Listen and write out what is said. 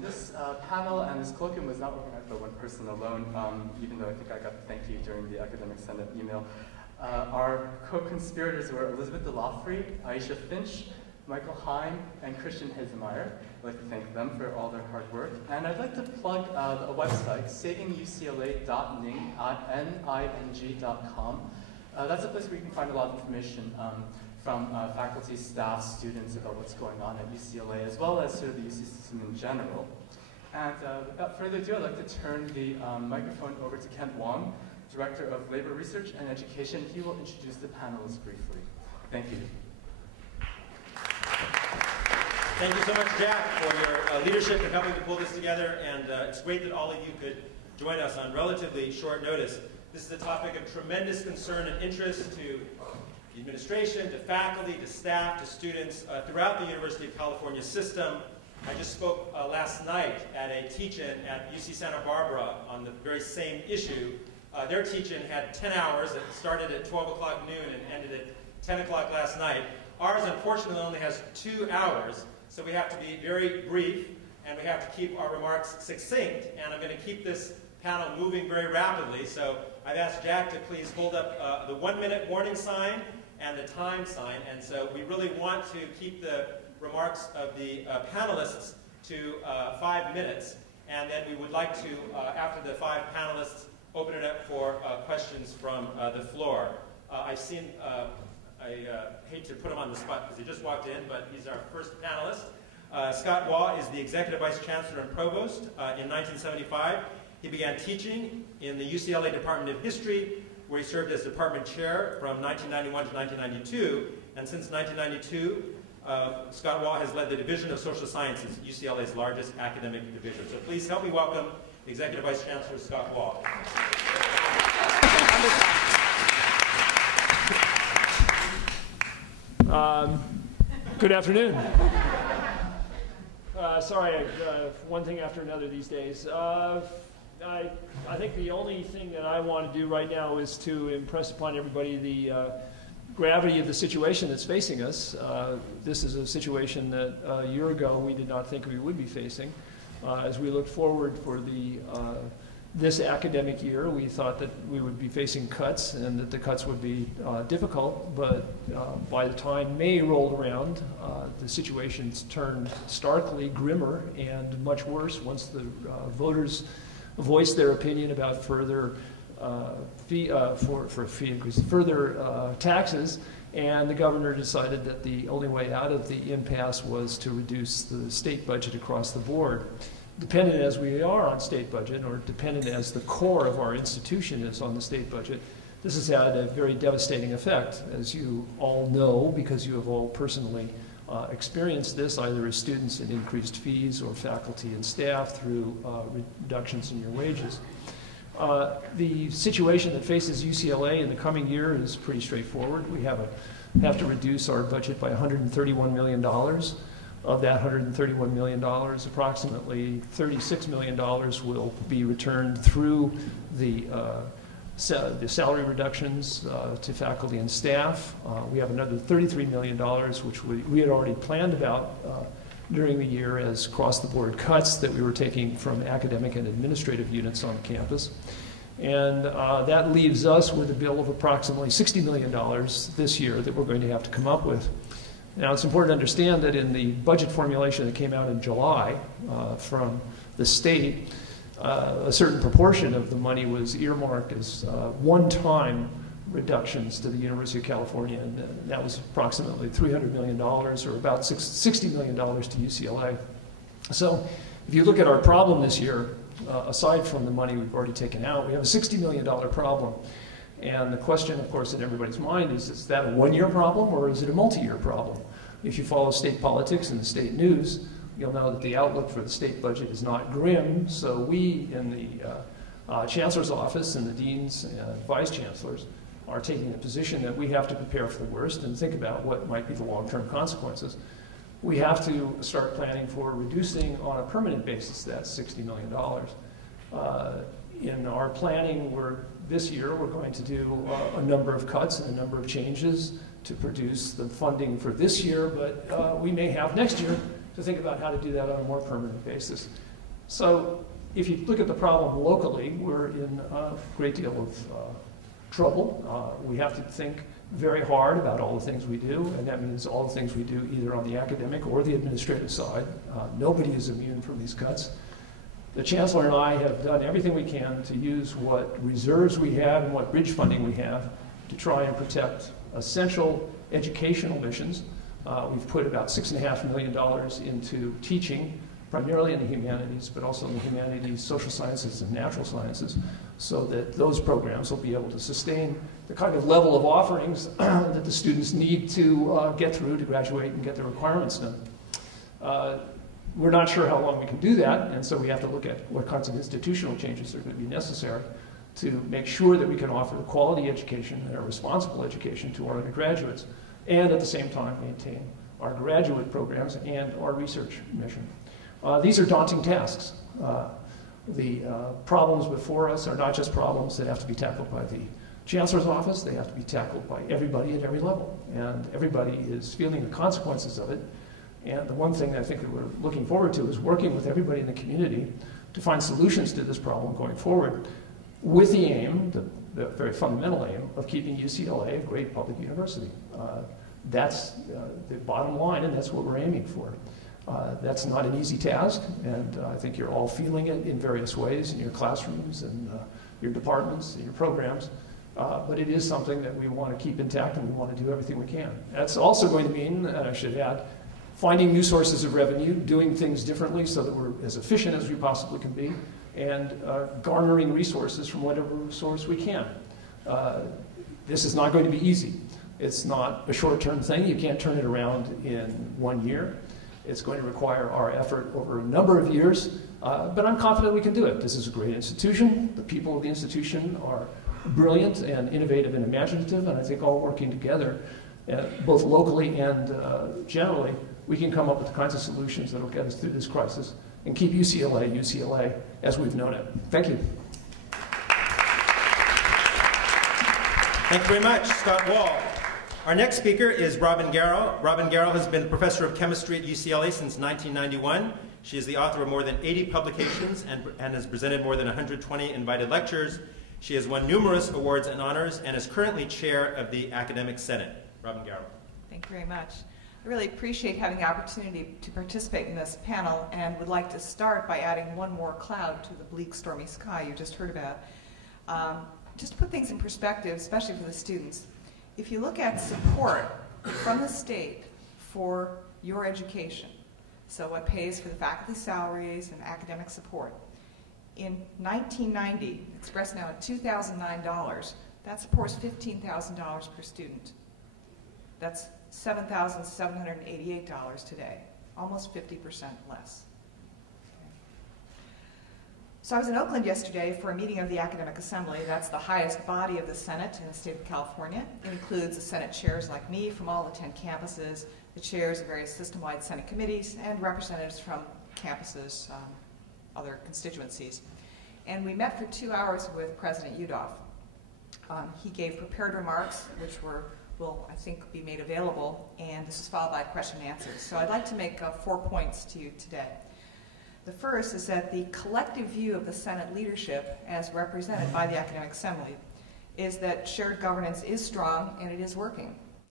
This panel and this colloquium was not organized by one person alone, even though I think I got the thank you during the Academic Senate email. Our co-conspirators were Elizabeth DeLoffrey, Aisha Finch, Michael Heim, and Christian Hazemeyer. I'd like to thank them for all their hard work. And I'd like to plug a website, savingucla.ning.com. That's a place where you can find a lot of information from faculty, staff, students about what's going on at UCLA, as well as sort of the UC system in general. And without further ado, I'd like to turn the microphone over to Kent Wong, Director of Labor Research and Education. He will introduce the panelists briefly. Thank you. Thank you so much, Jack, for your leadership in helping to pull this together. And it's great that all of you could join us on relatively short notice. This is a topic of tremendous concern and interest to the administration, to faculty, to staff, to students throughout the University of California system. I just spoke last night at a teach-in at UC Santa Barbara on the very same issue. Their teach-in had 10 hours. It started at 12 o'clock noon and ended at 10 o'clock last night. Ours, unfortunately, only has 2 hours, so we have to be very brief, and we have to keep our remarks succinct, and I'm going to keep this panel moving very rapidly. So I've asked Jack to please hold up the 1-minute warning sign and the time sign, and so we really want to keep the remarks of the panelists to 5 minutes, and then we would like to, after the 5 panelists, open it up for questions from the floor. I've seen, I hate to put him on the spot because he just walked in, but he's our first panelist. Scott Waugh is the Executive Vice Chancellor and Provost. In 1975, he began teaching in the UCLA Department of History, where he served as department chair from 1991 to 1992. And since 1992, Scott Waugh has led the Division of Social Sciences, UCLA's largest academic division. So please help me welcome Executive Vice Chancellor Scott Waugh. Good afternoon. Sorry, one thing after another these days. I think the only thing that I want to do right now is to impress upon everybody the gravity of the situation that's facing us. This is a situation that a year ago we did not think we would be facing. As we look forward for this academic year, we thought that we would be facing cuts and that the cuts would be difficult, but by the time May rolled around, the situation's turned starkly grimmer and much worse once the voters voiced their opinion about further fee increase, further taxes, and the governor decided that the only way out of the impasse was to reduce the state budget across the board. Dependent as we are on state budget, or dependent as the core of our institution is on the state budget, this has had a very devastating effect, as you all know, because you have all personally experienced this, either as students in increased fees or faculty and staff through reductions in your wages. The situation that faces UCLA in the coming year is pretty straightforward. We have to reduce our budget by $131 million. Of that $131 million, approximately $36 million will be returned through the salary reductions to faculty and staff. We have another $33 million, which we had already planned about during the year as across-the-board cuts that we were taking from academic and administrative units on campus. And that leaves us with a bill of approximately $60 million this year that we're going to have to come up with. Now, it's important to understand that in the budget formulation that came out in July from the state, a certain proportion of the money was earmarked as one-time reductions to the University of California, and that was approximately $300 million, or about $60 million to UCLA. So if you look at our problem this year, aside from the money we've already taken out, we have a $60 million problem. And the question, of course, in everybody's mind is that a one-year problem or is it a multi-year problem? If you follow state politics and the state news, you'll know that the outlook for the state budget is not grim. So we in the chancellor's office and the deans and vice chancellors are taking a position that we have to prepare for the worst and think about what might be the long-term consequences. We have to start planning for reducing on a permanent basis that $60 million. In our planning, this year we're going to do a number of cuts and a number of changes to produce the funding for this year, but we may have next year to think about how to do that on a more permanent basis. So if you look at the problem locally, we're in a great deal of trouble. We have to think very hard about all the things we do, and that means all the things we do either on the academic or the administrative side. Nobody is immune from these cuts. The Chancellor and I have done everything we can to use what reserves we have and what bridge funding we have to try and protect essential educational missions. We've put about $6.5 million into teaching, primarily in the humanities, but also in the humanities, social sciences, and natural sciences, so that those programs will be able to sustain the kind of level of offerings that the students need to get through to graduate and get their requirements done. We're not sure how long we can do that, and so we have to look at what kinds of institutional changes are going to be necessary to make sure that we can offer the quality education and a responsible education to our undergraduates, and at the same time maintain our graduate programs and our research mission. These are daunting tasks. The problems before us are not just problems that have to be tackled by the Chancellor's office, they have to be tackled by everybody at every level, and everybody is feeling the consequences of it. And the one thing I think that we're looking forward to is working with everybody in the community to find solutions to this problem going forward, with the aim, the very fundamental aim, of keeping UCLA a great public university. That's the bottom line, and that's what we're aiming for. That's not an easy task, and I think you're all feeling it in various ways in your classrooms and your departments and your programs. But it is something that we want to keep intact, and we want to do everything we can. That's also going to mean, and I should add, finding new sources of revenue, doing things differently so that we're as efficient as we possibly can be, and garnering resources from whatever source we can. This is not going to be easy. It's not a short-term thing. You can't turn it around in 1 year. It's going to require our effort over a number of years, but I'm confident we can do it. This is a great institution. The people of the institution are brilliant and innovative and imaginative, and I think all working together, both locally and generally, we can come up with the kinds of solutions that will get us through this crisis and keep UCLA, UCLA as we've known it. Thank you. Thank you very much, Scott Waugh. Our next speaker is Robin Garrell. Robin Garrell has been professor of chemistry at UCLA since 1991. She is the author of more than 80 publications and has presented more than 120 invited lectures. She has won numerous awards and honors and is currently chair of the Academic Senate. Robin Garrell. Thank you very much. I really appreciate having the opportunity to participate in this panel, and would like to start by adding one more cloud to the bleak, stormy sky you just heard about. Just to put things in perspective, especially for the students, if you look at support from the state for your education, so what pays for the faculty salaries and academic support, in 1990, expressed now at $2,009, that supports $15,000 per student. That's $7,788 today, almost 50% less. So I was in Oakland yesterday for a meeting of the Academic Assembly. That's the highest body of the Senate in the state of California. It includes the Senate chairs like me from all the 10 campuses, the chairs of various system-wide Senate committees, and representatives from campuses, other constituencies. And we met for 2 hours with President Yudof. He gave prepared remarks, which will, I think, be made available, and this is followed by question and answers. So I'd like to make 4 points to you today. The first is that the collective view of the Senate leadership, as represented by the Academic Assembly, is that shared governance is strong and it is working.